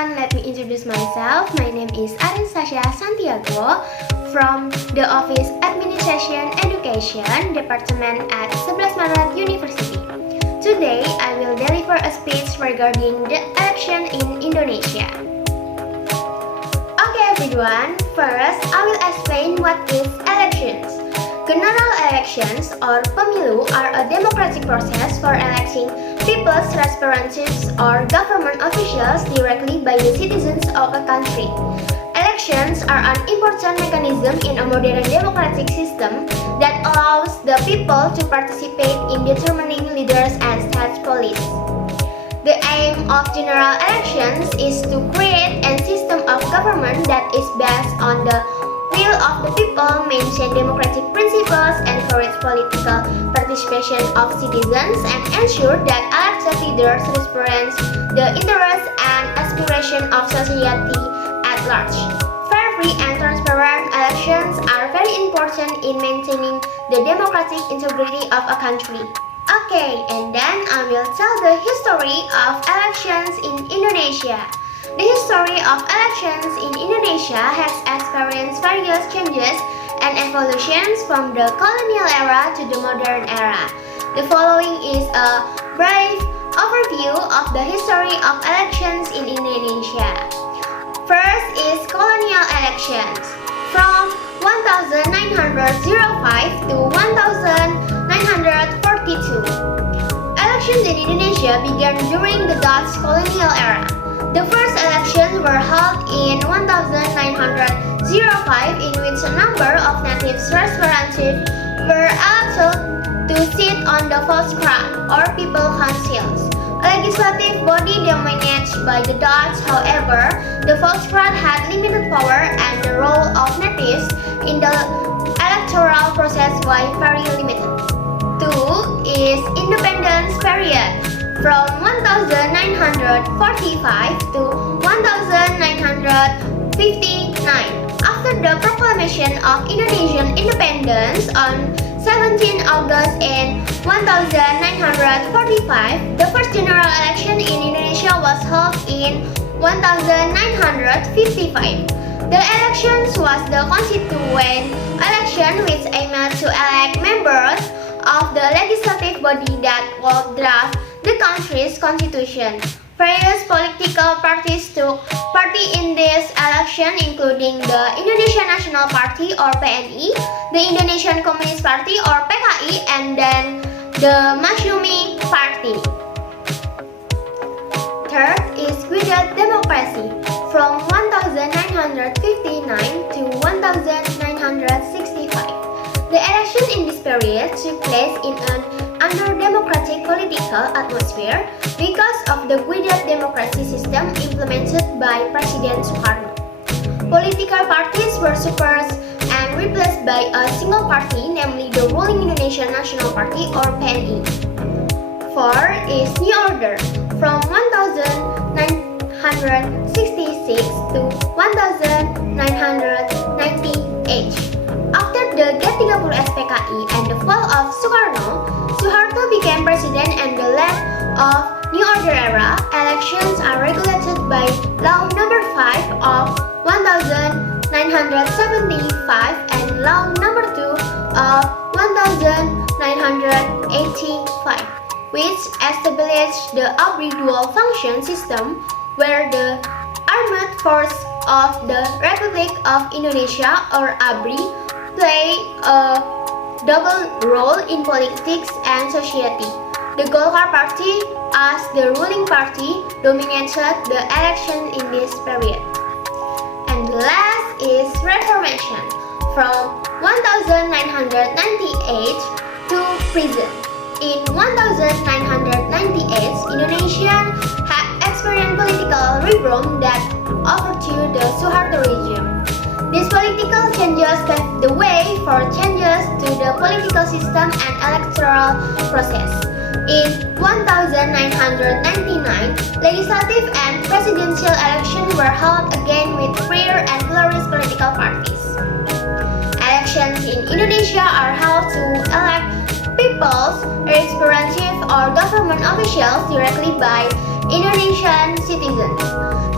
everyone, let me introduce myself. My name is Arnestasya Shantiago from the Office Administration Education Department at Sebelas Maret University. Today, I will deliver a speech regarding the election in Indonesia. Okay everyone, first I will explain what is elections. General elections or pemilu are a democratic process for electing people's representatives or government officials directly by the citizens of a country. Elections are an important mechanism in a modern democratic system that allows the people to participate in determining leaders and state policy. The aim of general elections is to create a system of government that is based on the will of the people, maintain democratic principles, encourage political participation of citizens, and ensure that elected leaders represent the interests and aspirations of society at large. Fair, free, and transparent elections are very important in maintaining the democratic integrity of a country. Okay, and then I will tell the history of elections in Indonesia. The history of elections in Indonesia has experienced various changes and evolutions from the colonial era to the modern era. The following is a brief overview of the history of elections in Indonesia. First is colonial elections. From 1905 to 1942. Elections in Indonesia began during the Dutch colonial era. The first elections were held in 1905, in which a number of native representatives were elected to sit on the Volksraad or People Councils, a legislative body dominated by the Dutch. However, the Volksraad had limited power and the role of natives in the electoral process was very limited. 2 is independence period. From 1945 to 1959. After the proclamation of Indonesian independence on 17 August in 1945, the first general election in Indonesia was held in 1955. The elections was the constituent election which aimed to elect members of the legislative body that will draft the country's constitution. Various political parties took part in this election, including the Indonesian National Party or PNI, the Indonesian Communist Party or PKI, and then the Masyumi Party. Third is guided democracy. From 1959 to 1965. The elections in this period took place in an under-democratic political atmosphere because of the guided democracy system implemented by President Sukarno. Political parties were suppressed and replaced by a single party, namely the ruling Indonesian National Party or PNI. 4 is New Order. From 1966 to 1998. After the K7523020 SPKI and the fall of Sukarno, Suharto became president and the land of New Order era. Elections are regulated by Law Number 5 of 1975 and Law Number 2 of 1985, which established the ABRI dual function system, where the Armed Force of the Republic of Indonesia or ABRI play a double role in politics and society. The Golkar Party, as the ruling party, dominated the election in this period. And the last is Reformation. From 1998 to present. In 1998, Indonesia had experienced political reform that overthrew the Suharto regime. These political changes paved the way for changes to the political system and electoral process. In 1999, legislative and presidential elections were held again with freer and pluralist political parties. Elections in Indonesia are held to elect people's representative or government government officials directly by Indonesian citizens.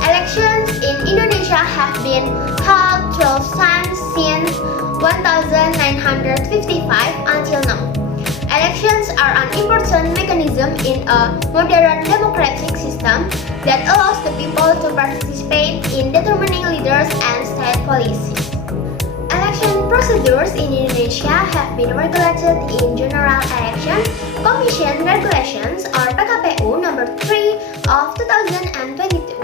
Elections in Indonesia have been held 12 times since 1955 until now. Elections are an important mechanism in a modern democratic system that allows the people to participate in determining leaders and state policies. Election procedures in Indonesia have been regulated in General Election Commission Regulations or PKPU number 3 of 2022.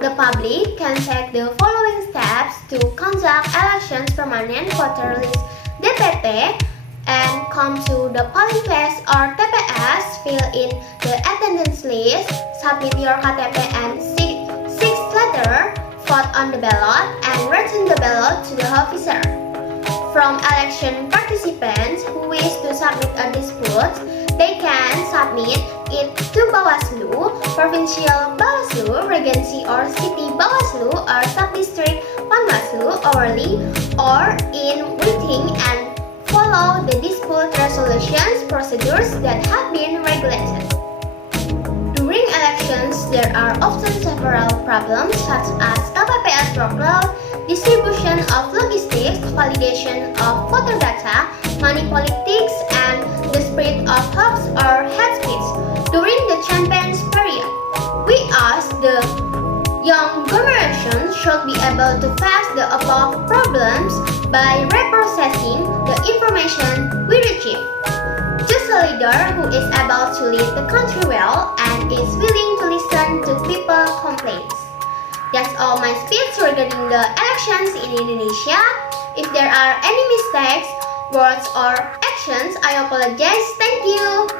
The public can take the following steps to conduct elections permanent voter list DPT and come to the polling place or TPS, fill in the attendance list, submit your KTP and sixth letter, vote on the ballot, and return the ballot to the officer. From election participants who wish to submit a dispute, they can submit it to Bawaslu, Provincial Bawaslu, Regency or City Bawaslu or Sub-District Panwaslu orally or in writing and follow the dispute resolutions procedures that have been regulated. During elections, there are often several problems such as KPPS workload, distribution of logistics, validation of voter data, money politics, and the spread of hoax or hate speech. During the campaign period, we ask the young generation should be able to face the above problems by reprocessing the information we receive. Choose a leader who is able to lead the country well and is willing to listen to people's complaints. That's all my speech regarding the elections in Indonesia. If there are any mistakes, words or actions, I apologize. Thank you.